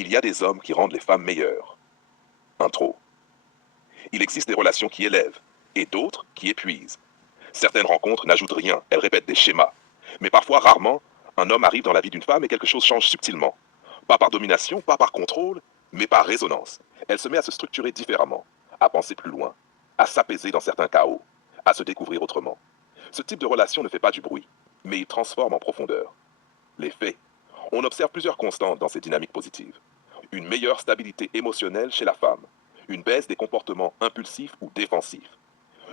Il y a des hommes qui rendent les femmes meilleures. Intro. Il existe des relations qui élèvent et d'autres qui épuisent. Certaines rencontres n'ajoutent rien, elles répètent des schémas. Mais parfois, rarement, un homme arrive dans la vie d'une femme et quelque chose change subtilement. Pas par domination, pas par contrôle, mais par résonance. Elle se met à se structurer différemment, à penser plus loin, à s'apaiser dans certains chaos, à se découvrir autrement. Ce type de relation ne fait pas du bruit, mais il transforme en profondeur. Les faits. On observe plusieurs constantes dans ces dynamiques positives. Une meilleure stabilité émotionnelle chez la femme, une baisse des comportements impulsifs ou défensifs,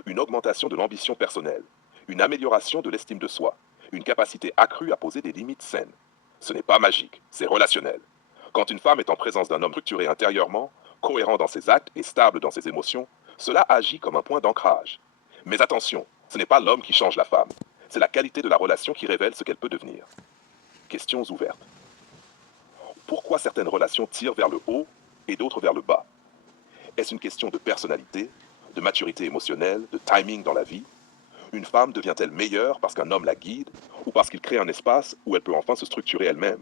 une augmentation de l'ambition personnelle, une amélioration de l'estime de soi, une capacité accrue à poser des limites saines. Ce n'est pas magique, c'est relationnel. Quand une femme est en présence d'un homme structuré intérieurement, cohérent dans ses actes et stable dans ses émotions, cela agit comme un point d'ancrage. Mais attention, ce n'est pas l'homme qui change la femme, c'est la qualité de la relation qui révèle ce qu'elle peut devenir. Questions ouvertes. Pourquoi certaines relations tirent vers le haut et d'autres vers le bas? Est-ce une question de personnalité, de maturité émotionnelle, de timing dans la vie? Une femme devient-elle meilleure parce qu'un homme la guide ou parce qu'il crée un espace où elle peut enfin se structurer elle-même?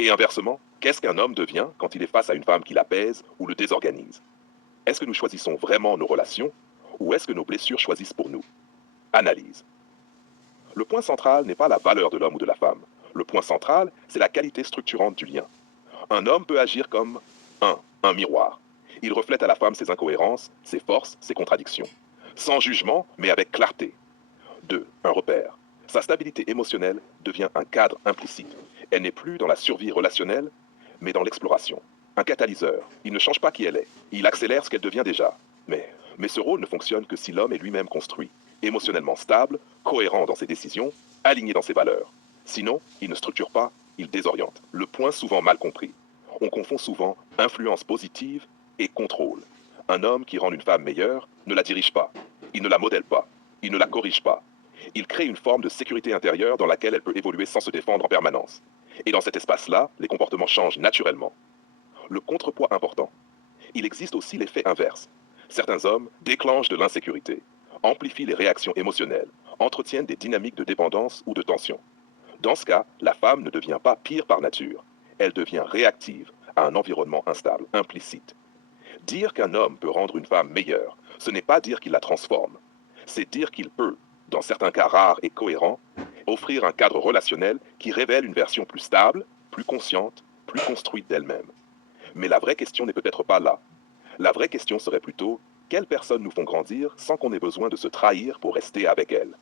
Et inversement, qu'est-ce qu'un homme devient quand il est face à une femme qui l'apaise ou le désorganise? Est-ce que nous choisissons vraiment nos relations ou est-ce que nos blessures choisissent pour nous? Analyse. Le point central n'est pas la valeur de l'homme ou de la femme. Le point central, c'est la qualité structurante du lien. Un homme peut agir comme un miroir. Il reflète à la femme ses incohérences, ses forces, ses contradictions. Sans jugement, mais avec clarté. 2. Un repère. Sa stabilité émotionnelle devient un cadre implicite. Elle n'est plus dans la survie relationnelle, mais dans l'exploration. Un catalyseur. Il ne change pas qui elle est. Il accélère ce qu'elle devient déjà. Mais ce rôle ne fonctionne que si l'homme est lui-même construit, émotionnellement stable, cohérent dans ses décisions, aligné dans ses valeurs. Sinon, il ne structure pas, il désoriente. Le point souvent mal compris. On confond souvent influence positive et contrôle. Un homme qui rend une femme meilleure ne la dirige pas, il ne la modèle pas, il ne la corrige pas. Il crée une forme de sécurité intérieure dans laquelle elle peut évoluer sans se défendre en permanence. Et dans cet espace-là, les comportements changent naturellement. Le contrepoids important. Il existe aussi l'effet inverse. Certains hommes déclenchent de l'insécurité, amplifient les réactions émotionnelles, entretiennent des dynamiques de dépendance ou de tension. Dans ce cas, la femme ne devient pas pire par nature. Elle devient réactive à un environnement instable, implicite. Dire qu'un homme peut rendre une femme meilleure, ce n'est pas dire qu'il la transforme. C'est dire qu'il peut, dans certains cas rares et cohérents, offrir un cadre relationnel qui révèle une version plus stable, plus consciente, plus construite d'elle-même. Mais la vraie question n'est peut-être pas là. La vraie question serait plutôt, quelles personnes nous font grandir sans qu'on ait besoin de se trahir pour rester avec elles?